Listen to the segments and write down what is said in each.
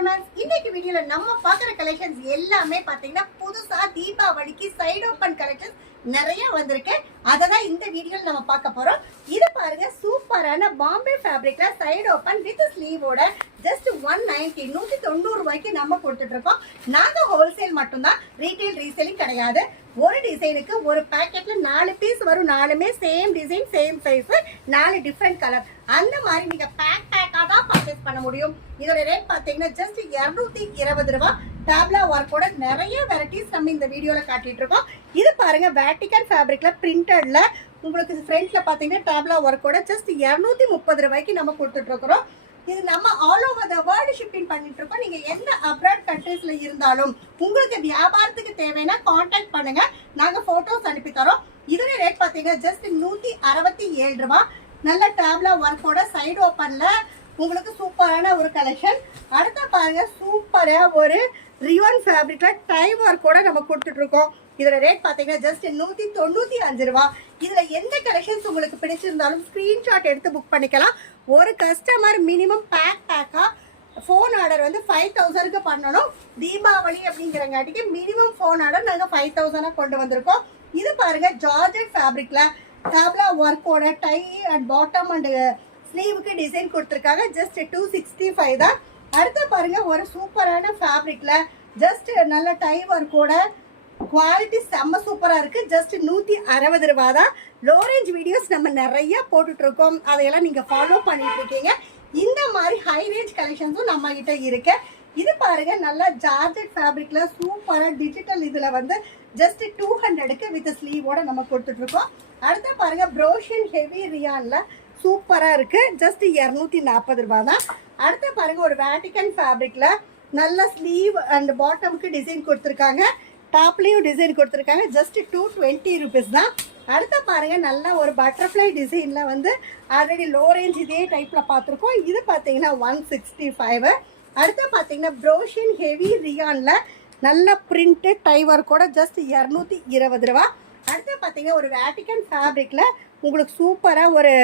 Garments. இன்னைக்கு வீடியோல நம்ம பார்க்குற கலெக்ஷன்ஸ் எல்லாமே பார்த்தீங்கன்னா புதுசா தீபாவளிக்கு சைடு ஓப்பன் கலெக்ஷன்ஸ் நிறைய வந்திருக்கு. அதை தான் இந்த வீடியோவில் நம்ம பார்க்க போறோம். இது பாருங்க, சூப்பரான பாம்பே ஃபேப்ரிக்ல சைடு ஓப்பன் வித் ஸ்லீவோட ஜஸ்ட் 190 190 ரூபாய்க்கு நம்ம கொடுத்துட்டு இருக்கோம். நாங்க ஹோல்சேல் மட்டும்தான், ரீட்டைல் ரீசேலிங் கிடையாது. ஒரு டிசைனுக்கு ஒரு பேக்கெட்ல 4 பீஸ் வரும். 4மே same design, same size, 4 different colour. அந்த மாதிரி நீங்க பேக்கா தான் பர்ச்சேஸ் பண்ண முடியும். இதோட ரேட் பாத்தீங்கன்னா ஜஸ்ட் 220 ரூபாய். டேப்லா ஒர்க்கோட நிறைய வெரைட்டிஸ் நம்ம இந்த வீடியோல காட்டிட்டு இருக்கோம். இது பாருங்க, வேட்டிகன் ஃபேப்ரிக்ல பிரிண்டட்ல உங்களுக்கு ஃப்ரண்ட்ல பாத்தீங்கன்னா டேப்லா ஒர்க்கோட ஜஸ்ட் 230 ரூபாய்க்கு நம்ம கொடுத்துட்டு இருக்கிறோம். இது நம்ம all over the world shipping பண்ணிட்டு இருக்கோம். நீங்க எந்த அப்ராட் கண்ட்ரீஸ்ல இருந்தாலும் உங்களுக்கு வியாபாரத்துக்கு தேவைன்னா கான்டாக்ட் பண்ணுங்க, நாங்க போட்டோஸ் அனுப்பி தரோம். இதோட ரேட் பாத்தீங்கன்னா ஜஸ்ட் 167 ரூபாய். நல்ல டேப்லா ஒர்க்கோட சைடு ஓப்பன்ல உங்களுக்கு சூப்பரான ஒரு கலெக்ஷன். அடுத்த பாருங்க, சூப்பரா ஒரு ரிவன் ஃபேப்ரிக்ல டை ஒர்க்கோட நம்ம கொடுத்துட்டு இருக்கோம். இதோட ரேட் பாத்தீங்கன்னா ஜஸ்ட் 195 ரூபாய். இதுல எந்த கலெக்ஷன்ஸ் உங்களுக்கு பிடிச்சிருந்தாலும் ஸ்கிரீன்ஷாட் எடுத்து புக் பண்ணிக்கலாம். ஒரு கஸ்டமர் மினிமம் பேக்கா ஃபோன் ஆர்டர் வந்து 5000க்கு பண்ணணும். தீபாவளி அப்படிங்கிறங்காட்டிக்கு மினிமம் ஃபோன் ஆர்டர் நாங்கள் 5000 கொண்டு வந்திருக்கோம். இது பாருங்க, ஜார்ஜெட் ஃபேப்ரிக்ல டேப்லா ஒர்க்கோட டை அண்ட் பாட்டம் அண்ட் ஸ்லீவுக்கு டிசைன் கொடுத்துருக்காங்க. ஜஸ்ட் 265 தான். அடுத்து பாருங்க, ஒரு சூப்பரான ஃபேப்ரிக்ல ஜஸ்ட் நல்ல டை ஒர்க்கோட குவாலிட்டி செம்ம சூப்பரா இருக்கு. ஜஸ்ட் 160 ரூபாய் தான். லோ ரேஞ்ச் வீடியோஸ் நம்ம நிறைய போட்டுட்டு இருக்கோம், அதையெல்லாம் நீங்க ஃபாலோ பண்ணிட்டு இருக்கீங்க. இந்த மாதிரி ஹை ரேஞ்ச் கலெக்ஷன்ஸும் நம்ம கிட்ட இருக்கு. இது பாருங்க, நல்ல ஜார்ஜெட் ஃபேப்ரிக்ல சூப்பரா டிஜிட்டல் இதுல வந்து ஜஸ்ட் 200க்கு வித் ஸ்லீவோட நம்ம கொடுத்துட்டு இருக்கோம். அடுத்து பாருங்க, ப்ரோஷன் ஹெவி ரியான்ல சூப்பரா இருக்கு. ஜஸ்ட் 240 ரூபாய் தான். அடுத்து பாருங்க, ஒரு வேட்டிகன் ஃபேப்ரிக்ல நல்ல ஸ்லீவ் அண்ட் பாட்டமுக்கு டிசைன் கொடுத்துருக்காங்க, டாப்லயும் டிசைன் கொடுத்துருக்காங்க. ஜஸ்ட் 220 ருபீஸ் தான். அடுத்த பாருங்க, நல்ல ஒரு பட்டர்ஃப்ளை டிசைன்ல வந்து ஆல்ரெடி லோ ரேஞ்ச் இதே டைப்ல பார்த்துருக்கோம். இது பார்த்தீங்கன்னா 165. அடுத்து பார்த்தீங்கன்னா ப்ரோஷன் ஹெவி ரியான்ல நல்ல பிரிண்ட் டைவர் கூட ஜஸ்ட் 220 ரூபா. அடுத்து பார்த்தீங்கன்னா ஒரு வேட்டிகன் ஃபேப்ரிக்ல உங்களுக்கு சூப்பரா ஒரு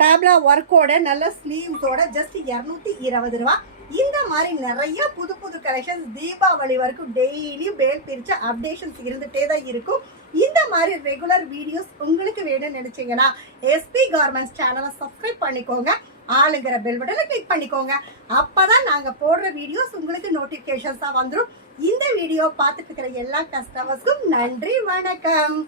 டேப்லா ஒர்க்கோட நல்ல ஸ்லீவ்ஸோட ஜஸ்ட் 220 ரூபா. இந்த மாதிரி நிறைய புது புது கலெக்ஷன்ஸ் தீபாவளி வரைக்கும் டெய்லியும் பேல் பிரிச்ச அப்டேஷன்ஸ் இருந்துட்டே தான் இருக்கும். இந்த மாதிரி ரெகுலர் வீடியோஸ் உங்களுக்கு வேணும்னு நினைச்சீங்கன்னா எஸ்பி கார்மெண்ட்ஸ் சேனலை சப்ஸ்கிரைப் பண்ணிக்கோங்க, ஆளுங்கிற பெல் பட்டனை கிளிக் பண்ணிக்கோங்க. அப்பதான் நாங்க போடுற வீடியோஸ் உங்களுக்கு நோட்டிபிகேஷன்ஸா வந்துடும். இந்த வீடியோ பார்த்துட்டு இருக்கிற எல்லா கஸ்டமர்ஸ்க்கும் நன்றி, வணக்கம்.